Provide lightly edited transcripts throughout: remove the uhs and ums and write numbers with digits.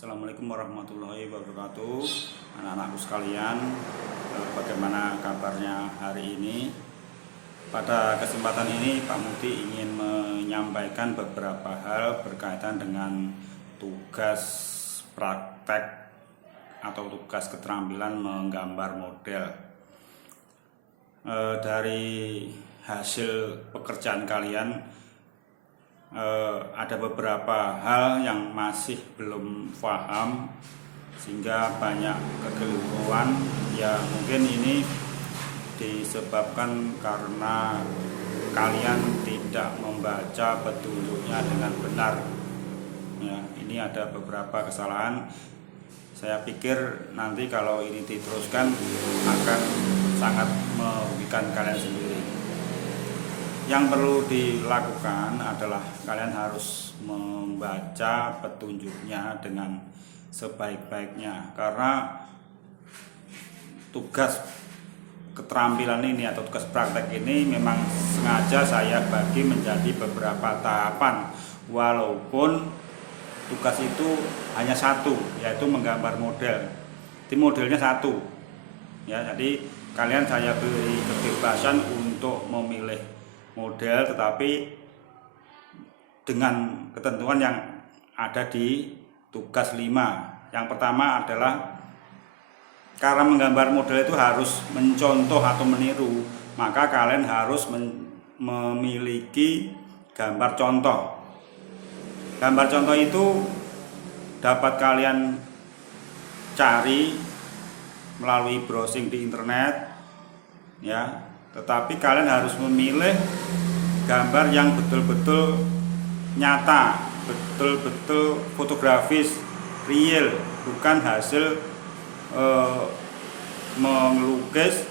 Assalamualaikum warahmatullahi wabarakatuh. Anak-anakku sekalian, bagaimana kabarnya hari ini? Pada kesempatan ini Pak Muti ingin menyampaikan beberapa hal berkaitan dengan tugas praktek atau tugas keterampilan menggambar model. Dari hasil pekerjaan kalian, ada beberapa hal yang masih belum paham sehingga banyak kekeliruan. Ya mungkin ini disebabkan karena kalian tidak membaca petunjuknya dengan benar. Ya, ini ada beberapa kesalahan. Saya pikir nanti kalau ini diteruskan akan sangat merugikan kalian sendiri. Yang perlu dilakukan adalah kalian harus membaca petunjuknya dengan sebaik-baiknya, karena tugas keterampilan ini atau tugas praktek ini memang sengaja saya bagi menjadi beberapa tahapan, walaupun tugas itu hanya satu, yaitu menggambar model. Tim modelnya satu ya, jadi kalian saya beri kebebasan untuk memilih model, tetapi dengan ketentuan yang ada di tugas 5. Yang pertama adalah karena menggambar model itu harus mencontoh atau meniru, maka kalian harus memiliki gambar contoh. Gambar contoh itu dapat kalian cari melalui browsing di internet ya. Tetapi kalian harus memilih gambar yang betul-betul nyata, betul-betul fotografis, real, bukan hasil melukis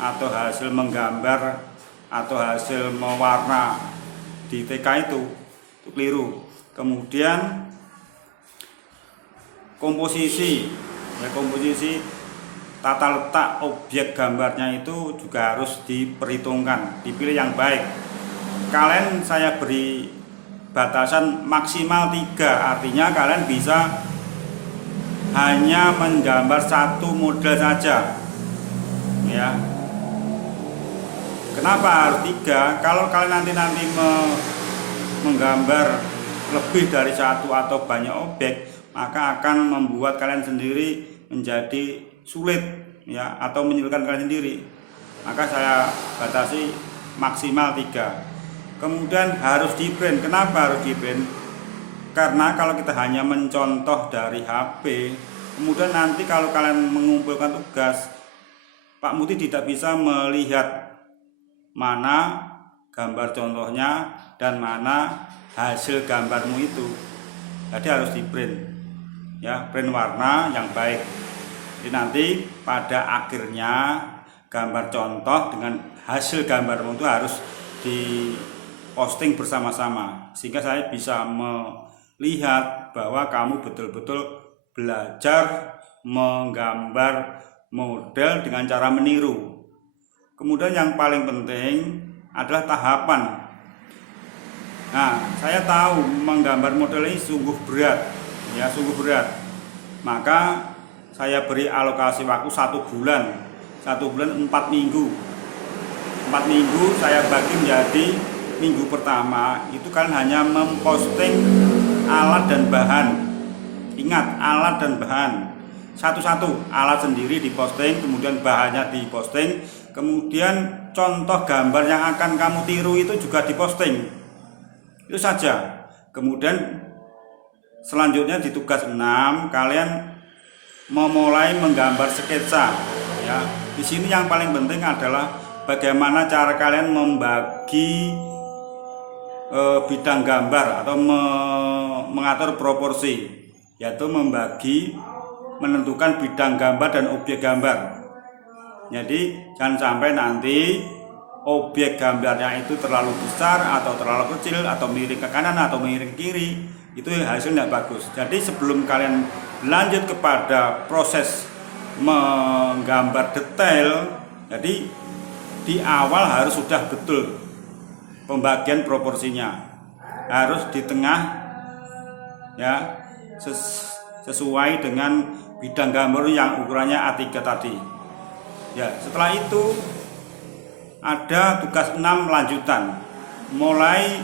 atau hasil menggambar atau hasil mewarna di TK itu keliru. Kemudian komposisi, tata letak objek gambarnya itu juga harus diperhitungkan, dipilih yang baik. Kalian saya beri batasan maksimal 3, artinya kalian bisa hanya menggambar satu model saja ya. Kenapa harus 3? Kalau kalian nanti menggambar lebih dari satu atau banyak objek, maka akan membuat kalian sendiri menjadi sulit ya, atau menyulitkan kalian sendiri. Maka saya batasi maksimal 3. Kemudian harus di print. Kenapa harus di print? Karena kalau kita hanya mencontoh dari HP, kemudian nanti kalau kalian mengumpulkan tugas, Pak Muti tidak bisa melihat mana gambar contohnya dan mana hasil gambarmu itu. Jadi harus di print ya, print warna yang baik. Jadi nanti pada akhirnya gambar contoh dengan hasil gambarmu itu harus diposting bersama-sama, sehingga saya bisa melihat bahwa kamu betul-betul belajar menggambar model dengan cara meniru. Kemudian yang paling penting adalah tahapan. Nah, saya tahu menggambar model ini sungguh berat ya, sungguh berat. Maka saya beri alokasi waktu 1 bulan. 1 bulan 4 minggu. 4 minggu saya bagi menjadi minggu pertama itu kalian hanya memposting alat dan bahan. Ingat, alat dan bahan. Satu-satu, alat sendiri diposting, kemudian bahannya diposting, kemudian contoh gambar yang akan kamu tiru itu juga diposting. Itu saja. Kemudian selanjutnya di tugas 6 kalian memulai menggambar sketsa ya. Di sini yang paling penting adalah bagaimana cara kalian membagi bidang gambar atau mengatur proporsi, yaitu menentukan bidang gambar dan objek gambar. Jadi jangan sampai nanti objek gambarnya itu terlalu besar atau terlalu kecil atau miring ke kanan atau miring ke kiri, itu hasilnya bagus. Jadi sebelum kalian lanjut kepada proses menggambar detail, jadi di awal harus sudah betul pembagian proporsinya, harus di tengah ya, sesuai dengan bidang gambar yang ukurannya A3 tadi. Ya, setelah itu ada tugas 6 lanjutan, mulai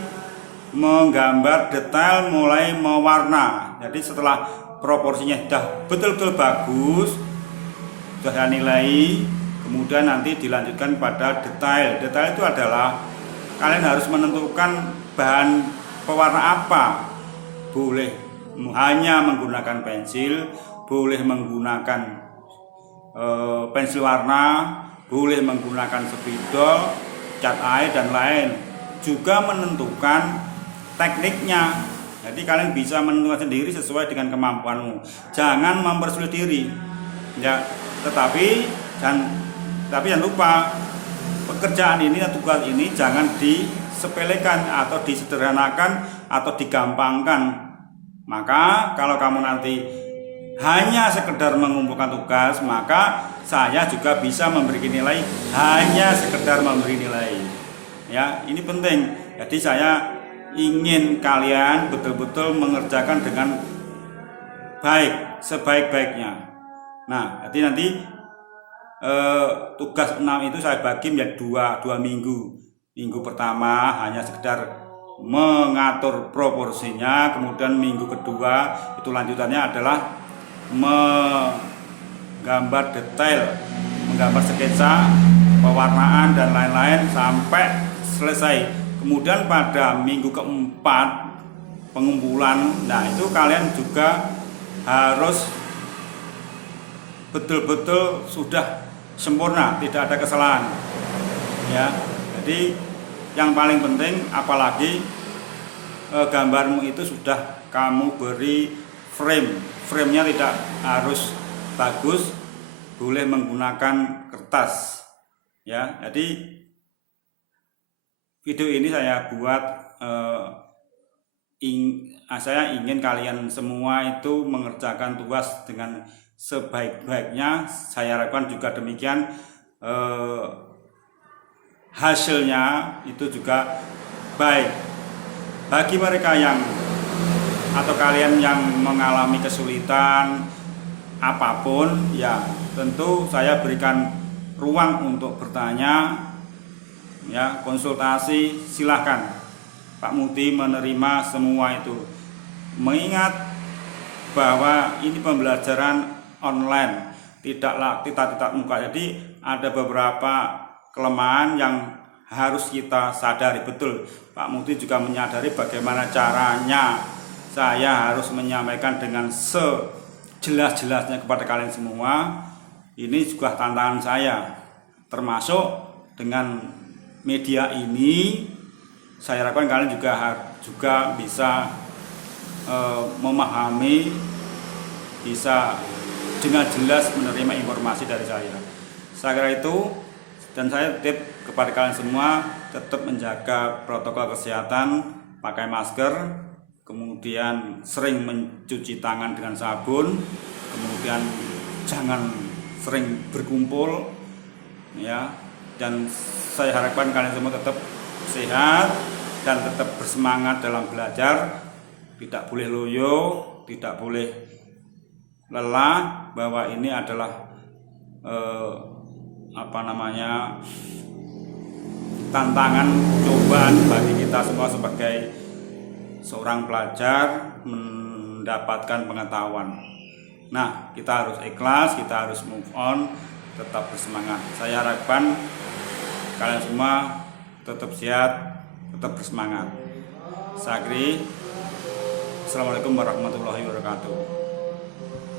menggambar detail, mulai mewarna. Jadi setelah proporsinya sudah betul-betul bagus, sudah saya nilai, kemudian nanti dilanjutkan pada detail. Detail itu adalah kalian harus menentukan bahan pewarna apa. Boleh hanya menggunakan pensil, boleh menggunakan pensil warna, boleh menggunakan spidol, cat air dan lain. Juga menentukan tekniknya. Jadi kalian bisa menentukan sendiri sesuai dengan kemampuanmu. Jangan mempersulit diri. Ya, tapi jangan lupa pekerjaan ini atau tugas ini jangan disepelekan atau disederhanakan atau digampangkan. Maka kalau kamu nanti hanya sekedar mengumpulkan tugas, maka saya juga bisa memberi nilai hanya sekedar memberi nilai. Ya, ini penting. Jadi saya ingin kalian betul-betul mengerjakan dengan baik, sebaik-baiknya. Nah, jadi nanti tugas 6 itu saya bagi menjadi dua minggu. Minggu pertama hanya sekedar mengatur proporsinya, kemudian minggu kedua itu lanjutannya adalah menggambar detail, menggambar sketsa, pewarnaan dan lain-lain sampai selesai. Kemudian pada minggu keempat pengumpulan, nah itu kalian juga harus betul-betul sudah sempurna, tidak ada kesalahan. Ya, jadi yang paling penting, apalagi gambarmu itu sudah kamu beri frame. Framenya tidak harus bagus, boleh menggunakan kertas. Ya, jadi video ini saya buat saya ingin kalian semua itu mengerjakan tugas dengan sebaik-baiknya. Saya harapkan juga demikian hasilnya itu juga baik. Bagi mereka yang atau kalian yang mengalami kesulitan apapun, ya tentu saya berikan ruang untuk bertanya, ya konsultasi, silahkan. Pak Muti menerima semua itu. Mengingat bahwa ini pembelajaran online, tidak tatap muka. Jadi ada beberapa kelemahan yang harus kita sadari. Betul, Pak Muti juga menyadari bagaimana caranya saya harus menyampaikan dengan sejelas-jelasnya kepada kalian semua. Ini juga tantangan saya, termasuk dengan media ini. Saya harapkan kalian juga bisa memahami, bisa dengan jelas menerima informasi dari saya. Saya kira itu. Dan saya tip kepada kalian semua tetap menjaga protokol kesehatan, pakai masker, kemudian sering mencuci tangan dengan sabun, kemudian jangan sering berkumpul, ya. Dan saya harapkan kalian semua tetap sehat dan tetap bersemangat dalam belajar, tidak boleh loyo, tidak boleh lelah, bahwa ini adalah tantangan, cobaan bagi kita semua sebagai seorang pelajar mendapatkan pengetahuan. Nah, kita harus ikhlas, kita harus move on, tetap bersemangat. Saya harapkan kalian semua tetap sehat, tetap bersemangat. Saya akhiri. Assalamualaikum warahmatullahi wabarakatuh.